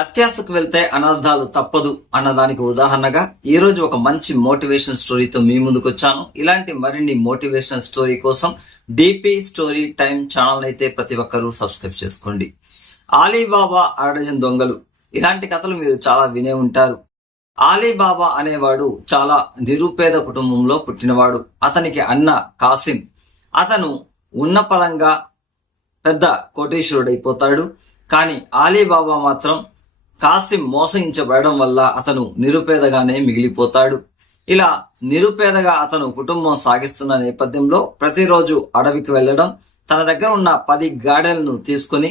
అత్యాశకు వెళ్తే అనర్థాలు తప్పదు అన్నదానికి ఉదాహరణగా ఈ రోజు ఒక మంచి మోటివేషన్ స్టోరీతో మీ ముందుకు వచ్చాను. ఇలాంటి మరిన్ని మోటివేషనల్ స్టోరీ కోసం డిపి స్టోరీ టైం ఛానల్ అయితే ప్రతి ఒక్కరూ సబ్స్క్రైబ్ చేసుకోండి. ఆలీబాబా అరడజన్ దొంగలు, ఇలాంటి కథలు మీరు చాలా వినే ఉంటారు. ఆలీబాబా అనేవాడు చాలా నిరుపేద కుటుంబంలో పుట్టినవాడు. అతనికి అన్న కాసిం, అతను ఉన్న పరంగా పెద్ద కోటీశ్వరుడైపోతాడు. కానీ ఆలీబాబా మాత్రం కాసిం మోసగించబడడం వల్ల అతను నిరుపేదగానే మిగిలిపోతాడు. ఇలా నిరుపేదగా అతను కుటుంబం సాగిస్తున్న నేపథ్యంలో ప్రతిరోజు అడవికి వెళ్ళడం, తన దగ్గర ఉన్న 10 గాడిదలను తీసుకుని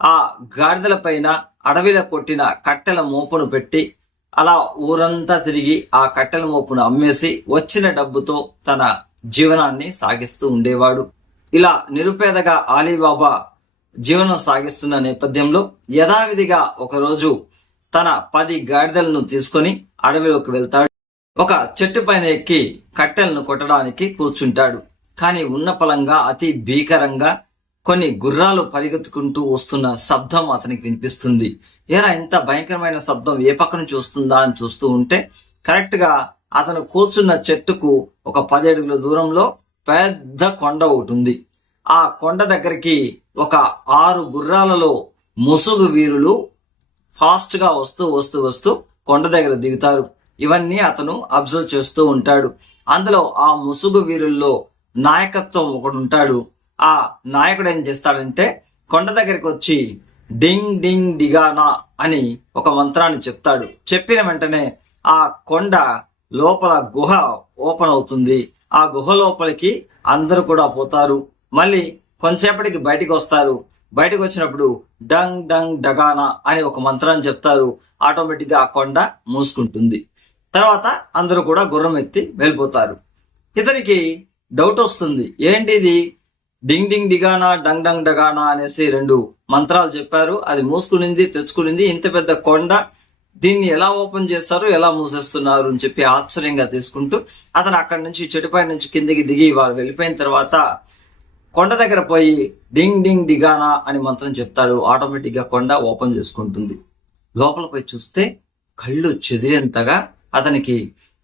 ఆ గాడిదల పైన అడవిలో కొట్టిన కట్టెల మోపును పెట్టి అలా ఊరంతా తిరిగి ఆ కట్టెల మోపును అమ్మేసి వచ్చిన డబ్బుతో తన జీవనాన్ని సాగిస్తూ ఉండేవాడు. ఇలా నిరుపేదగా ఆలీబాబా జీవనం సాగిస్తున్న నేపథ్యంలో యథావిధిగా ఒకరోజు తన 10 గాడిదలను తీసుకొని అడవిలోకి వెళ్తాడు. ఒక చెట్టు పైన ఎక్కి కట్టెలను కొట్టడానికి కూర్చుంటాడు. కానీ ఉన్న పలంగా అతి భీకరంగా కొన్ని గుర్రాలు పరిగెత్తుకుంటూ వస్తున్న శబ్దం అతనికి వినిపిస్తుంది. ఏరా, ఇంత భయంకరమైన శబ్దం ఏ పక్క నుంచి వస్తుందా అని చూస్తూ ఉంటే కరెక్ట్ గా అతను కూర్చున్న చెట్టుకు ఒక 10 అడుగుల దూరంలో పెద్ద కొండ ఒకటి ఉంది. ఆ కొండ దగ్గరికి ఒక 6 గుర్రాలలో ముసుగు వీరులు ఫాస్ట్ గా వస్తూ కొండ దగ్గర దిగుతారు. ఇవన్నీ అతను అబ్జర్వ్ చేస్తూ ఉంటాడు. అందులో ఆ ముసుగు వీరుల్లో నాయకత్వం ఒకడు ఉంటాడు. ఆ నాయకుడు ఏం చేస్తాడంటే కొండ దగ్గరికి వచ్చి డింగ్ డింగ్ డిగానా అని ఒక మంత్రాన్ని చెప్తాడు. చెప్పిన వెంటనే ఆ కొండ లోపల గుహ ఓపెన్ అవుతుంది. ఆ గుహ లోపలికి అందరూ కూడా పోతారు. మళ్ళీ కొంతసేపటికి బయటికి వస్తారు. బయటకు వచ్చినప్పుడు డంగ్ డంగ్ డగానా అని ఒక మంత్రాన్ని చెప్తారు. ఆటోమేటిక్ గా ఆ కొండ మూసుకుంటుంది. తర్వాత అందరూ కూడా గుర్రం ఎత్తి వెళ్ళిపోతారు. ఇతనికి డౌట్ వస్తుంది, ఏంటి ఇది డింగ్ డింగ్ డిగానా డంగ్ డంగ్ డగానా అనేసి 2 మంత్రాలు చెప్పారు, అది మూసుకునింది తెచ్చుకునింది, ఇంత పెద్ద కొండ, దీన్ని ఎలా ఓపెన్ చేస్తారు, ఎలా మూసేస్తున్నారు అని చెప్పి ఆశ్చర్యంగా తీసుకుంటూ అతను అక్కడి నుంచి చెట్టుపై నుంచి కిందికి దిగి వాళ్ళు వెళ్ళిపోయిన తర్వాత కొండ దగ్గర పోయి డింగ్ డింగ్ డిగానా అని మంత్రం చెప్తాడు. ఆటోమేటిక్ గా కొండ ఓపెన్ చేసుకుంటుంది. లోపల పోయి చూస్తే కళ్ళు చెదిరేంతగా అతనికి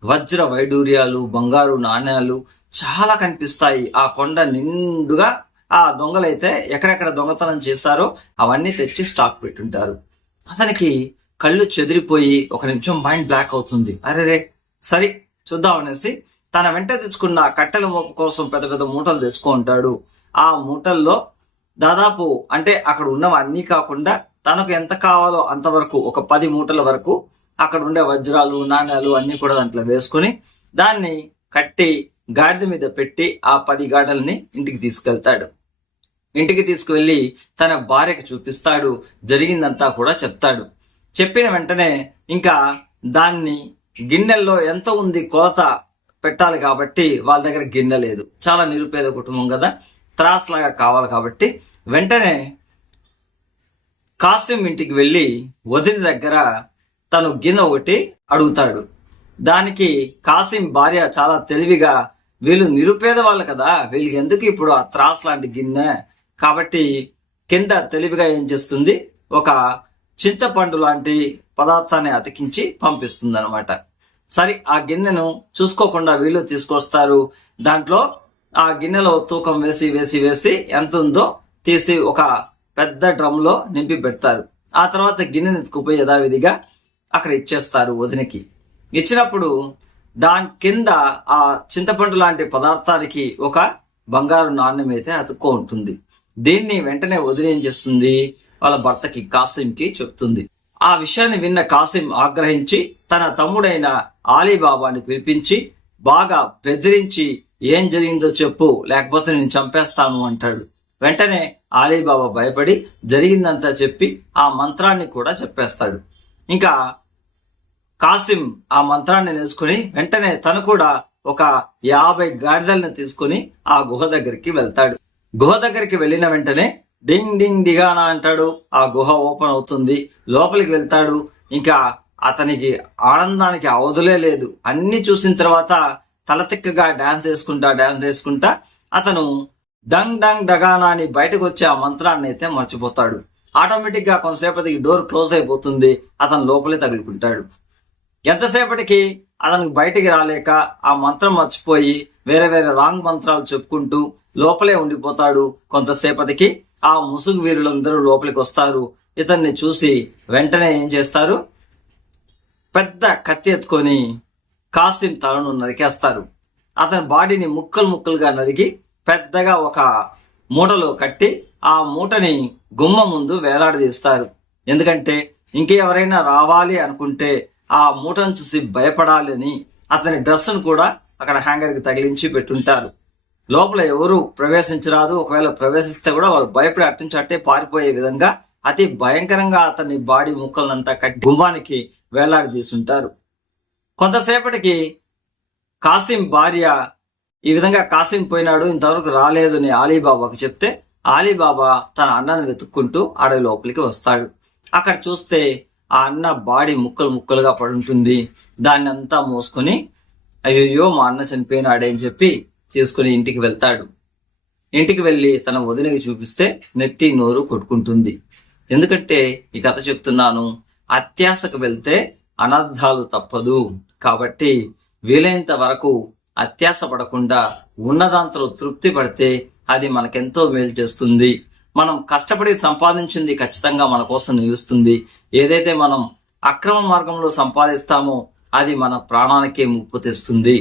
వజ్ర వైడూర్యాలు, బంగారు నాణ్యాలు చాలా కనిపిస్తాయి. ఆ కొండ నిండుగా ఆ దొంగలైతే ఎక్కడెక్కడ దొంగతనం చేస్తారో అవన్నీ తెచ్చి స్టాక్ పెట్టుంటారు. అతనికి కళ్ళు చెదిరిపోయి ఒక నిమిషం మైండ్ బ్లాక్ అవుతుంది. అరే సరే చూద్దాం అనేసి తన వెంట తెచ్చుకున్న కట్టెల మోపు కోసం పెద్ద పెద్ద మూటలు తెచ్చుకుంటాడు. ఆ మూటల్లో దాదాపు అంటే అక్కడ ఉన్నవన్నీ కాకుండా తనకు ఎంత కావాలో అంతవరకు ఒక 10 మూటల వరకు అక్కడ ఉండే వజ్రాలు నాణ్యాలు అన్ని కూడా దాంట్లో వేసుకుని దాన్ని కట్టి గాడిద మీద పెట్టి ఆ 10 గాడిదల్ని ఇంటికి తీసుకెళ్తాడు. ఇంటికి తీసుకువెళ్ళి తన భార్యకి చూపిస్తాడు. జరిగిందంతా కూడా చెప్తాడు. చెప్పిన వెంటనే ఇంకా దాన్ని గిన్నెల్లో ఎంత ఉంది కొలత పెట్టాలి కాబట్టి వాళ్ళ దగ్గర గిన్నె లేదు. చాలా నిరుపేద కుటుంబం కదా, త్రాస్లాగా కావాలి కాబట్టి వెంటనే కాసిం ఇంటికి వెళ్ళి వదిన దగ్గర తను గిన్నె ఒకటి అడుగుతాడు. దానికి కాసిం భార్య చాలా తెలివిగా, వీళ్ళు నిరుపేద వాళ్ళు కదా, వీళ్ళకి ఎందుకు ఇప్పుడు ఆ త్రాస్ లాంటి గిన్నె, కాబట్టి కింద తెలివిగా ఏం చేస్తుంది, ఒక చింతపండు లాంటి పదార్థాన్ని అతికించి పంపిస్తుంది అనమాట. సరే ఆ గిన్నెను చూసుకోకుండా వీళ్ళు తీసుకొస్తారు. దాంట్లో ఆ గిన్నెలో తూకం వేసి ఎంత ఉందో తీసి ఒక పెద్ద డ్రమ్ లో నింపి పెడతారు. ఆ తర్వాత గిన్నెని ఎత్తుకుపోయి యథావిధిగా అక్కడ ఇచ్చేస్తారు వదినకి. ఇచ్చినప్పుడు దాని కింద ఆ చింతపండు లాంటి పదార్థానికి ఒక బంగారు నాణ్యం అయితే అతుక్కో ఉంటుంది. దీన్ని వెంటనే వదిన ఏం చేస్తుంది, వాళ్ళ భర్తకి కాసింకి చెప్తుంది. ఆ విషయాన్ని విన్న కాసిం ఆగ్రహించి తన తమ్ముడైన ఆలీబాబాని పిలిపించి బాగా బెదిరించి ఏం జరిగిందో చెప్పు, లేకపోతే నేను చంపేస్తాను అంటాడు. వెంటనే ఆలీబాబా భయపడి జరిగిందంతా చెప్పి ఆ మంత్రాన్ని కూడా చెప్పేస్తాడు. ఇంకా కాసిం ఆ మంత్రాన్ని నేర్చుకుని వెంటనే తను కూడా ఒక 50 గాడిదలను తీసుకుని ఆ గుహ దగ్గరికి వెళ్తాడు. గుహ దగ్గరికి వెళ్ళిన వెంటనే డింగ్ డింగ్ డిగానా అంటాడు. ఆ గుహ ఓపెన్ అవుతుంది. లోపలికి వెళ్తాడు. ఇంకా అతనికి ఆనందానికి అవధులే లేదు. అన్ని చూసిన తర్వాత తలతిక్కగా డాన్స్ వేసుకుంటా అతను డంగ్ డంగ్ డగానా అని బయటకు వచ్చే ఆ మంత్రాన్ని అయితే మర్చిపోతాడు. ఆటోమేటిక్ గా కొంతసేపటికి డోర్ క్లోజ్ అయిపోతుంది, అతను లోపలే తగులుకుంటాడు. ఎంతసేపటికి అతనికి బయటికి రాలేక ఆ మంత్రం మర్చిపోయి వేరే వేరే రాంగ్ మంత్రాలు చెప్పుకుంటూ లోపలే ఉండిపోతాడు. కొంతసేపటికి ఆ ముసుగు వీరులందరూ లోపలికి వస్తారు. ఇతన్ని చూసి వెంటనే ఏం చేస్తారు, పెద్ద కత్తి ఎత్తుకొని కాసిం తలను నరికేస్తారు. అతని బాడీని ముక్కలు ముక్కలుగా నరికి పెద్దగా ఒక మూటలో కట్టి ఆ మూటని గుమ్మ ముందు వేలాడదీస్తారు. ఎందుకంటే ఇంకెవరైనా రావాలి అనుకుంటే ఆ మూటను చూసి భయపడాలని అతని డ్రెస్సును కూడా అక్కడ హ్యాంగర్కి తగిలించి పెట్టుంటారు. లోపల ఎవరు ప్రవేశించరాదు, ఒకవేళ ప్రవేశిస్తే కూడా వాళ్ళు భయపడి అట్టించి అట్టే పారిపోయే విధంగా అతి భయంకరంగా అతని బాడీ ముక్కలనంతా కట్టి గుమ్మానికి వేలాడదీస్తుంటారు. కొంతసేపటికి కాసిం భార్య ఈ విధంగా కాసిం పోయినాడు, ఇంతవరకు రాలేదు అని అలీబాబాకు చెప్తే అలీబాబా తన అన్నను వెతుక్కుంటూ అడవి లోపలికి వస్తాడు. అక్కడ చూస్తే ఆ అన్న బాడీ ముక్కలు ముక్కలుగా పడుంటుంది. దాన్ని అంతా మోసుకొని అయ్యో మా అన్న చనిపోయినాడే అని చెప్పి తీసుకుని ఇంటికి వెళ్తాడు. ఇంటికి వెళ్ళి తన వదినకి చూపిస్తే నెత్తి నోరు కొట్టుకుంటుంది. ఎందుకంటే ఈ కథ చెప్తున్నాను, అత్యాశకు వెళ్తే అనర్థాలు తప్పదు. కాబట్టి వీలైనంత వరకు అత్యాశ పడకుండా ఉన్నదాంతలో తృప్తి పడితే అది మనకెంతో మేలు చేస్తుంది. మనం కష్టపడి సంపాదించింది ఖచ్చితంగా మన కోసం నిలుస్తుంది. ఏదైతే మనం అక్రమ మార్గంలో సంపాదిస్తామో అది మన ప్రాణానికే ముప్పు తెస్తుంది.